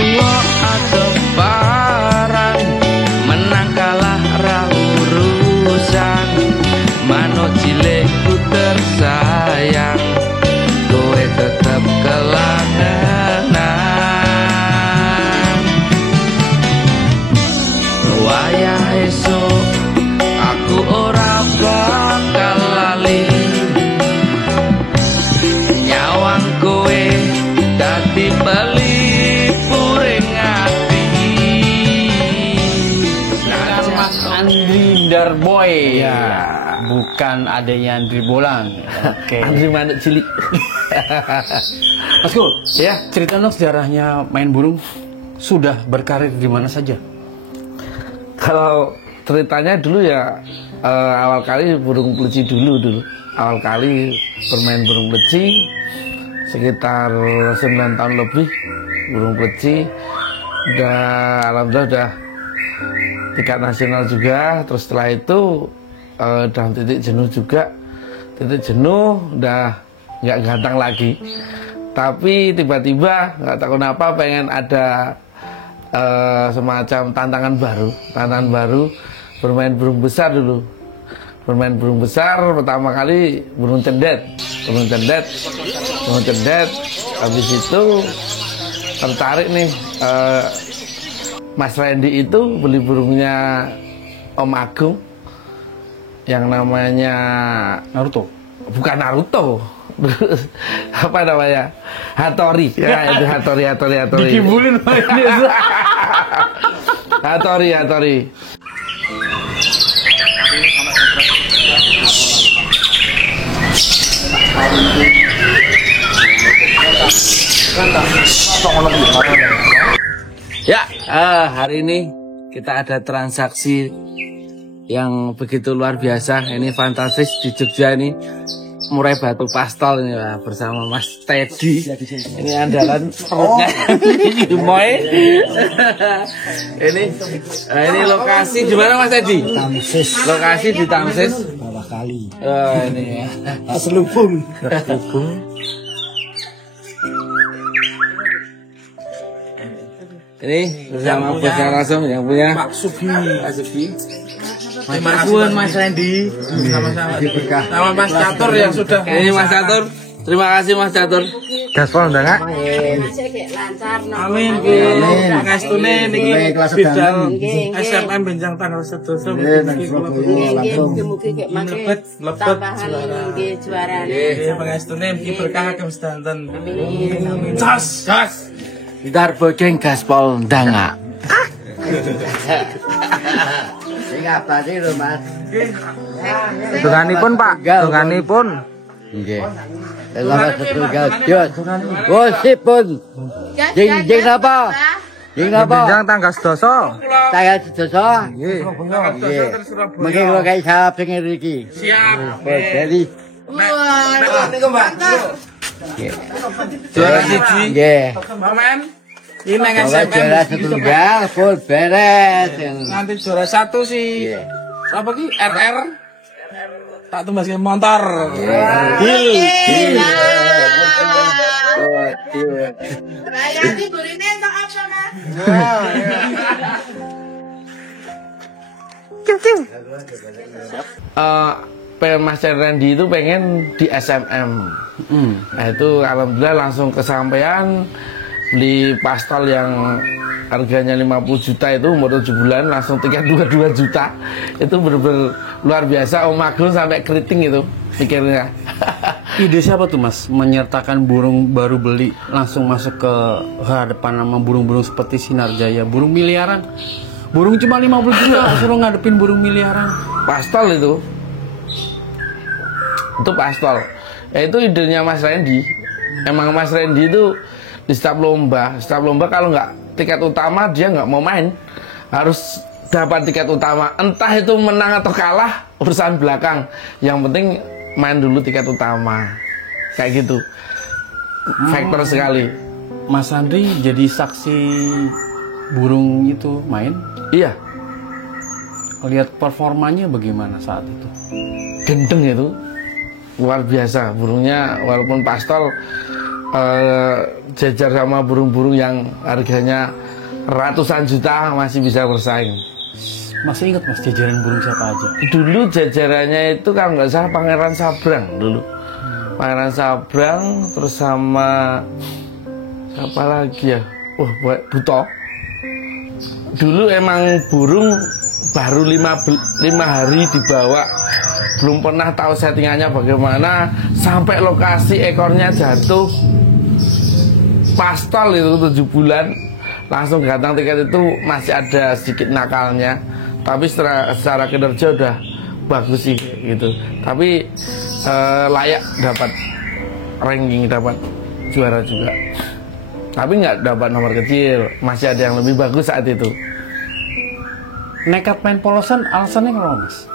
lungo atau barang, menang kalah ra urusan. Manuk cilikku tersayang, kowe tetep kelangenan. Wayah esuk aku ora bakal lali, nyawang kowe dadi pelipuring ati. Mas Andri Darboy Ya. bukan adanya Andri Bolang. Oke. Andri manuk cilik. Mas Kul, Ya, cerita dong sejarahnya main burung. Sudah berkarir di mana saja? kalau ceritanya dulu ya awal kali burung peleci dulu. Awal kali bermain burung peleci sekitar 9 tahun lebih burung peleci. Alhamdulillah udah tingkat nasional juga. Terus setelah itu dalam titik jenuh juga. Titik jenuh udah nggak ganteng lagi. Tapi tiba-tiba nggak tahu kenapa pengen ada semacam tantangan baru bermain burung besar dulu. Bermain burung besar pertama kali burung cendet. Habis itu tertarik nih, Mas Randy itu beli burungnya Om Agung yang namanya Naruto. bukan Naruto. Apa namanya? Hattori. Ya, itu Hattori. Dikibulin Hattori. Ya, hari ini kita ada transaksi yang begitu luar biasa. Ini fantastis di Jogja ini. Murai batu pastol ini lah, bersama Mas Teddy. Ini andalan perutnya Moy. ini lokasi di mana Mas Teddy? Tamsis. Lokasi di Tamsis. Bawah kali. Oh, ini ya. Selubung. Ini bersama bosnya langsung yang punya Pak Sugi. Terima kasih Mas Randy. Sama-sama. Sama Mas Catur yang sudah. Ini Mas Catur. Terima kasih Mas Catur. Gaspol ndak? Amin. Pangestune niki bidang SMM Benjang tanggal 1 lebet juara. Nggih, pangestune mugi berkah kagem sedanten. Amin. Jos. Darboy gaspol ndanga. Sing apa sih lho Mas? Donganipun Pak, donganipun. Nggih. Selamat setunggal jos. Oh sipun. Jing napa? Jing napa? Benjang tanggal 12. Tanggal 12. Nggih. Nggih. Mengki kula gawe jawab sing iki. Siap. Jadi Juara siji. nggih. Momen. Ini nang Bawa juara SMM. setunggal full beres. Nanti juara 1 sih. Nggih. Apa ki? RR. Tak tumbaskan motor. Rayani burine untuk apa, Mas? Mas Randy itu pengen di SMM. Nah itu alhamdulillah langsung kesampaian, beli pastol yang harganya 50 juta itu umur 7 bulan langsung tiket 22 juta. Itu bener-bener luar biasa. Om Agung sampai keriting itu pikirnya. Ide siapa tuh Mas menyertakan burung baru beli langsung masuk ke hadapan sama burung-burung seperti Sinarjaya, burung miliaran. Burung cuma 50 juta suruh ngadepin burung miliaran. Pastol itu pastol. Ya itu idenya Mas Randy. Emang Mas Randy itu di setiap lomba kalau nggak tiket utama dia nggak mau main, harus dapat tiket utama. Entah itu menang atau kalah urusan belakang, yang penting main dulu tiket utama. Kayak gitu. Faktor sekali. Mas Andri jadi saksi burung itu main. Iya, Lihat performanya bagaimana saat itu? gendeng itu luar biasa burungnya, walaupun pastol jejer sama burung-burung yang harganya ratusan juta masih bisa bersaing. Masih ingat Mas jajaran burung siapa aja? Dulu jajarannya itu kalau nggak salah Pangeran Sabrang dulu. Pangeran Sabrang terus sama siapa lagi ya? Buto. Dulu emang burung baru 5 hari dibawa, belum pernah tahu settingannya bagaimana, sampai lokasi ekornya jatuh pastol itu 7 bulan langsung gantang tiket itu masih ada sedikit nakalnya, tapi secara kinerja udah bagus sih gitu. Tapi layak dapat ranking, dapat juara juga, tapi nggak dapat nomor kecil, masih ada yang lebih bagus saat itu. Nekat main polosan alasannya kenapa Mas?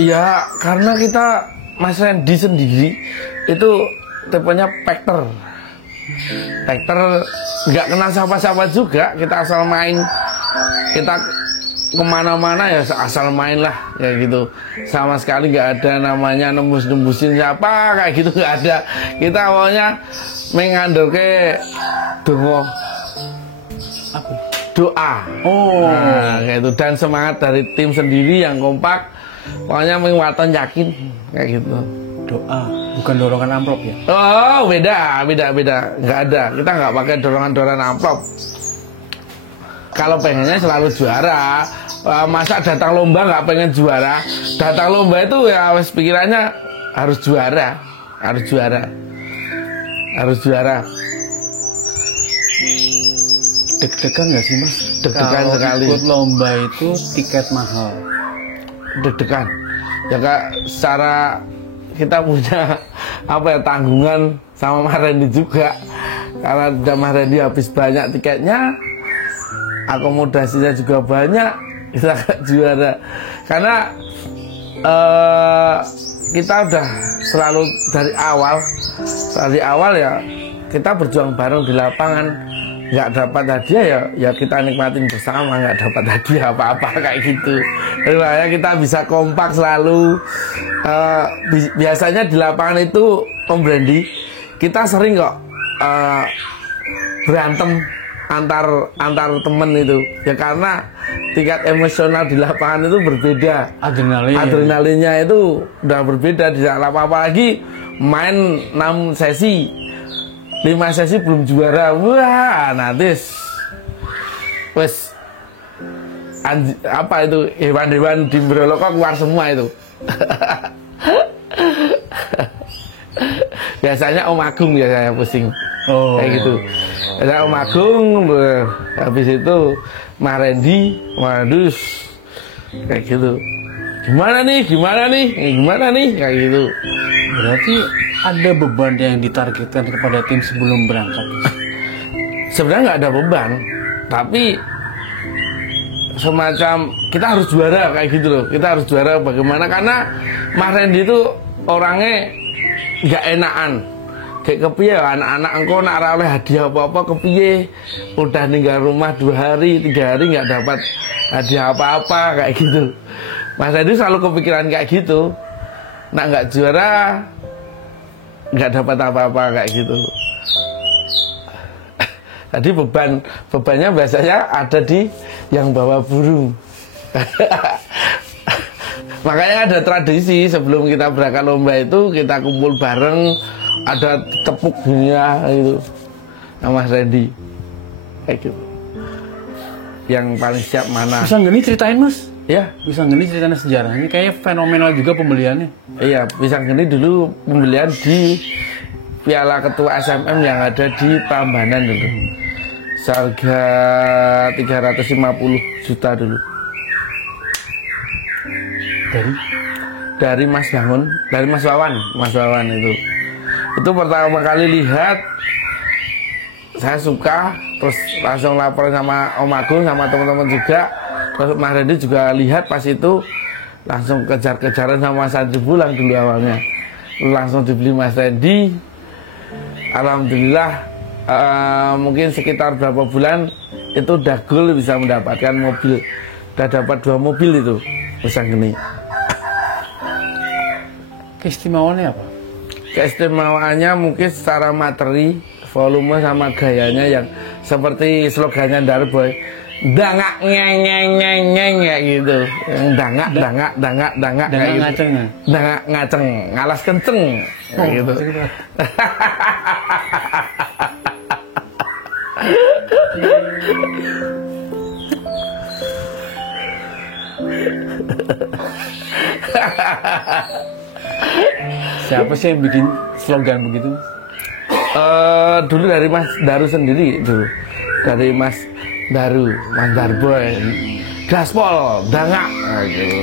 Ya karena kita Mas Randy sendiri itu tipenya Pekter. Pekter nggak kenal siapa-siapa juga, kita asal main, kita kemana-mana ya asal main lah kayak gitu, sama sekali nggak ada namanya nembus-nembusin siapa kayak gitu, nggak ada. Kita awalnya mengandalkan ke doa. Nah, kayak itu, dan semangat dari tim sendiri yang kompak, pokoknya menguatkan yakin kayak gitu. Doa, bukan dorongan amplop ya? Oh, beda, nggak ada. Kita nggak pakai dorongan amplop. Kalau pengennya selalu juara, masa datang lomba nggak pengen juara? Datang lomba itu ya pikirannya harus juara. Deg-degan nggak sih Mas? Deg-degan sekali. Ikut lomba itu tiket mahal. Deg-degan. Ya Kak, secara kita punya tanggungan sama Mas Randy juga, karena udah Mas Randy habis banyak tiketnya, akomodasinya juga banyak, kita gak juara. Karena kita udah selalu dari awal ya kita berjuang bareng di lapangan. Nggak dapat hadiah ya kita nikmatin bersama, nggak dapat hadiah apa-apa kayak gitu. Makanya kita bisa kompak selalu. Biasanya di lapangan itu Om Brandy, kita sering kok berantem antar temen itu ya, karena tingkat emosional di lapangan itu berbeda. Adrenalinnya itu udah berbeda di lapangan, apalagi main 6 sesi, 5 sesi belum juara, wah nanti wes apa itu hewan-hewan di Broloko keluar semua itu. Biasanya Om Agung ya saya pusing, kayak gitu. Biasanya Om Agung, habis itu Mas Randy, waduh kayak gitu. Gimana nih, kayak gitu. Berarti ada beban yang ditargetkan kepada tim sebelum berangkat? Sebenarnya nggak ada beban, tapi semacam kita harus juara kayak gitu loh. Kita harus juara bagaimana? Karena Mas Randy itu orangnya nggak enakan. Kayak kepiye anak-anak engkau nak oleh hadiah apa-apa kepiye, udah ninggal rumah 2 hari 3 hari nggak dapat hadiah apa-apa kayak gitu. Mas Randy selalu kepikiran kayak gitu. Nak nggak juara nggak dapat apa-apa kayak gitu. Tadi bebannya biasanya ada di yang bawa burung. Makanya ada tradisi sebelum kita berangkat lomba itu kita kumpul bareng, ada tepuk dunia gitu sama Mas Randy kayak gitu. Yang paling siap mana? Bisa nggak nih ceritain Mas? Ya, bisa nggak nih ceritain sejarahnya? Kayaknya fenomenal juga pembeliannya. Iya, bisa gini dulu pembelian di Piala Ketua SMM yang ada di Prambanan dulu. Seharga 350 juta dulu. Dari Mas Bangun, dari Mas Wawan itu. Itu pertama kali lihat, saya suka, terus langsung lapor sama Om Agung sama teman-teman juga. Terus Mas Randy juga lihat pas itu, langsung kejar-kejaran sama Mas Andri Bulang dulu awalnya. Langsung dibeli Mas Randy. Alhamdulillah mungkin sekitar berapa bulan itu udah goal bisa mendapatkan mobil. Udah dapat 2 mobil itu bisa gini. Keistimewaannya apa? Keistimewaannya mungkin secara materi, volume sama gayanya yang seperti slogannya Darboy, dangak ngeng ngeng ngeng ngeng kayak gitu. Yang dangak kayak gitu. Ngaceng. Dangak ngaceng, ngalas kenceng kayak gitu. Siapa sih yang bikin slogan begitu? Dulu dari Mas Daru sendiri dulu, dari Mas Darboy, gaspol, dangak, gitu.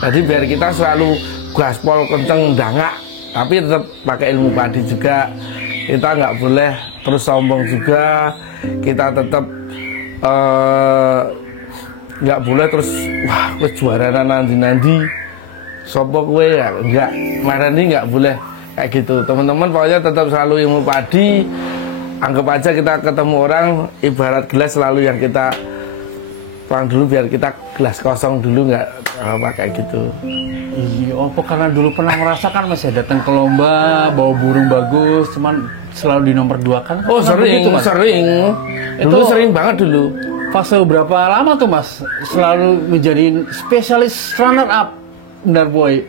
Jadi biar kita selalu gaspol kenceng, dangak, tapi tetap pakai ilmu padi juga. Kita nggak boleh terus sombong juga. Kita tetap nggak boleh terus wah gue juara nanti sopo gue ya nggak, marani nggak boleh kayak gitu. Teman-teman pokoknya tetap selalu ilmu padi. Anggap aja kita ketemu orang ibarat gelas, selalu yang kita tuang dulu biar kita gelas kosong dulu, nggak pakai gitu. Iya, apa karena dulu pernah merasakan Mas ya datang ke lomba bawa burung bagus, cuman selalu di nomor 2 kan? Oh sering, begitu, Mas? sering. Dulu Itu sering banget dulu. Fase berapa lama tuh Mas selalu menjadi spesialis runner up Darboy?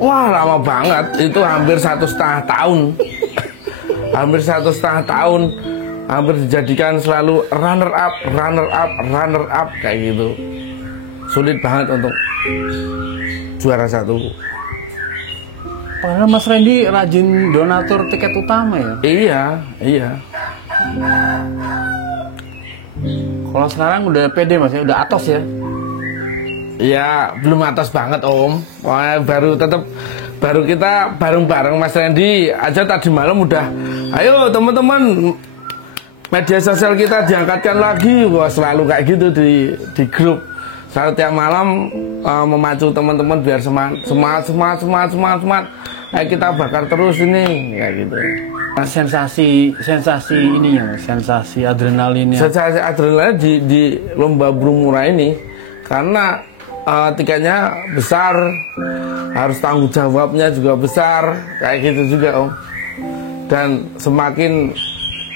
Wah lama banget, itu hampir 1,5 tahun. Hampir 1,5 tahun, hampir dijadikan selalu runner up kayak gitu. Sulit banget untuk juara 1. Padahal Mas Randy rajin donatur tiket utama ya? Iya. Kalau sekarang udah pede Mas ya, udah atos ya? Ya belum atas banget Om. Wah, baru kita bareng-bareng Mas Randy aja tadi malam udah, ayo teman-teman media sosial kita diangkatkan lagi. Wah selalu kayak gitu di grup. Selalu tiap malam memacu teman-teman biar semangat. Ayo kita bakar terus ini kayak gitu. Sensasi ini ya, sensasi adrenalinnya. Sensasi adrenalin di lomba burung murah ini karena tiketnya besar, harus tanggung jawabnya juga besar, kayak gitu juga Om. Dan semakin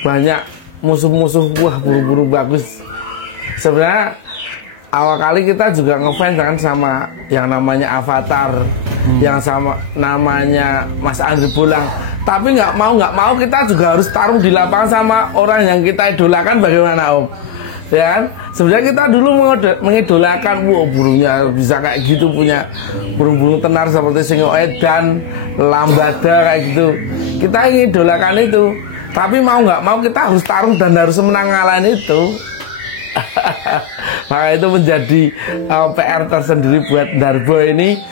banyak musuh-musuh, wah buru-buru bagus. Sebenarnya awal kali kita juga ngefans kan sama yang namanya Avatar, yang sama namanya Mas Andri Bolang. Tapi nggak mau kita juga harus tarung di lapangan sama orang yang kita idolakan, bagaimana Om? Ya kan? Sebenarnya kita dulu mengidolakan, wah burungnya bisa kayak gitu, punya burung-burung tenar seperti singo edan, lambada kayak gitu. Kita ingin idolakan itu, tapi mau nggak mau kita harus tarung dan harus menang ngalahin itu. Maka itu menjadi PR tersendiri buat Darboy ini,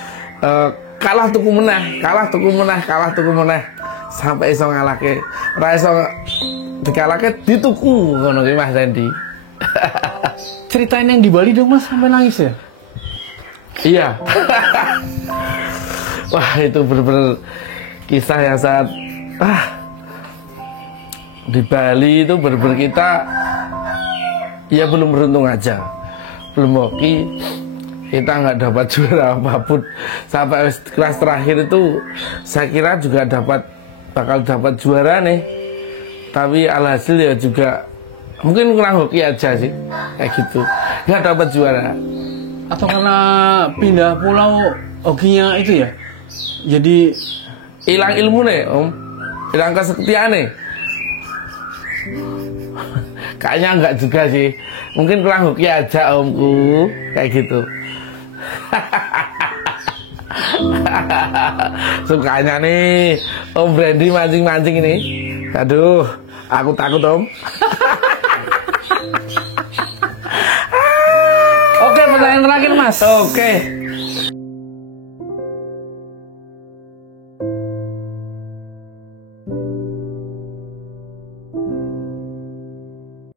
kalah tuku meneh sampai iso ngalahke, ora iso dikalahke dituku ngono ki Mas Randy. Ceritain yang di Bali dong Mas, sampai nangis ya? Iya. Wah itu bener-bener kisah yang sangat di Bali itu bener-bener kita ya belum beruntung aja, belum hoki, kita nggak dapat juara apapun. Sampai kelas terakhir itu saya kira juga bakal dapat juara nih, tapi alhasil ya juga mungkin kurang hoki aja sih, kayak gitu, nggak dapat juara. Atau karena pindah pulau hokinya itu ya, jadi hilang ilmu nih Om, hilang kesaktian nih. Kayaknya enggak juga sih, mungkin kurang hoki aja Omku, kayak gitu. Sukanya nih Om Randy mancing-mancing ini. Aduh, aku takut Om. Oke, pertanyaan terakhir Mas. Oke.